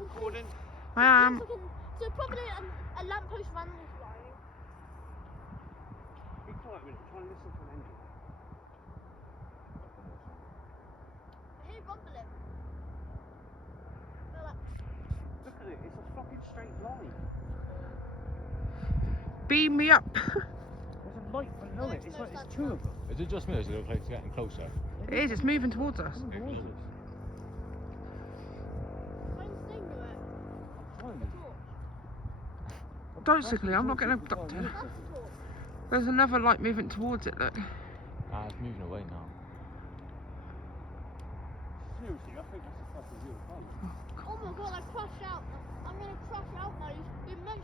recording? I am. So probably a lamppost randomly flying. Be quiet a minute, try and listen for an engine. I hear rumbling. They're like, Look at it, it's a fucking straight line. Beam me up. There's a light below it, it's like there's two of them. Is it just me or is it look like it's getting closer? It is, it's moving towards us. when's thing to it? The torch. Don't signal, I'm not getting abducted. That's the torch. There's another light moving towards it, look. Ah, it's moving away now. Seriously, I think that's a fucking real phone. Oh my god, I crashed out. I'm gonna crash out now. You mentioned